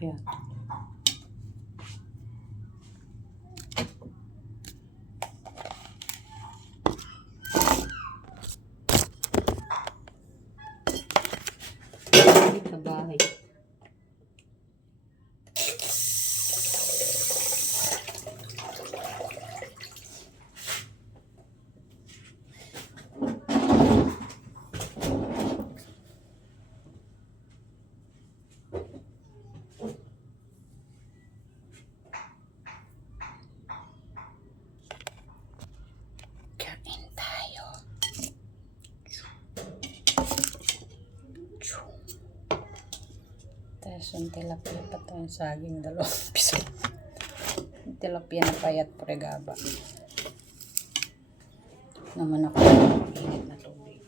Ayan. Sa bahay. Kain tayo. Tapos yung tilapia pa ito yung saging 2 piso. Yung tilapia na payat pregaba. Naman ako init na tubig.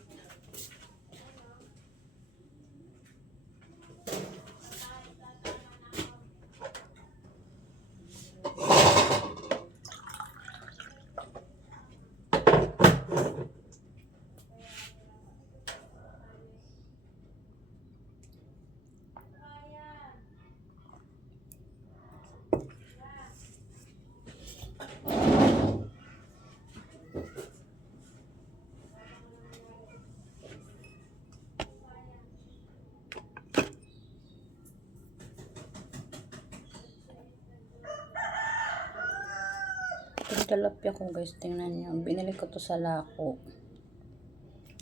Yung tilapia ko guys, tingnan nyo. Binili ko to sa Lako.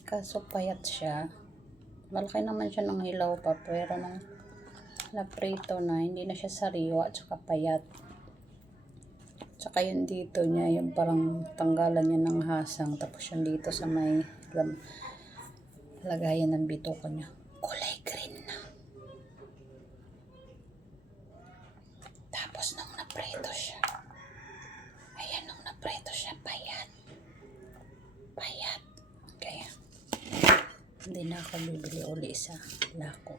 Kaso payat siya. Malaki naman siya ng hilaw pa. Pero nung naprito na, hindi na siya sariwa at saka payat. Tsaka yung dito niya, yung parang tanggalan niya ng hasang. Tapos yung dito sa may lagayan ng bituka niya. Kulay green na. Tapos nung naprito siya. Ayan, nung naprito siya, payat. Payat. Kaya, hindi na ako bibili uli sa Lako.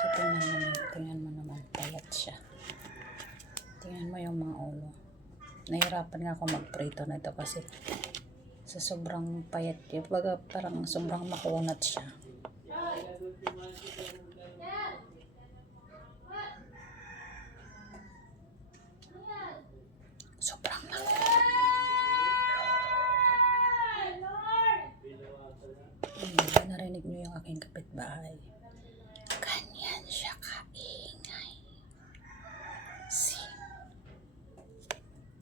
So, tingnan mo naman, payat siya. Tingnan mo yung mga ulo. Nahirapan nga ako magprito na ito kasi sa sobrang payat niya. Parang sobrang makunat siya. Sobrang makunat. Narinig niyo yung aking kapitbahay. Ganyan siya kain.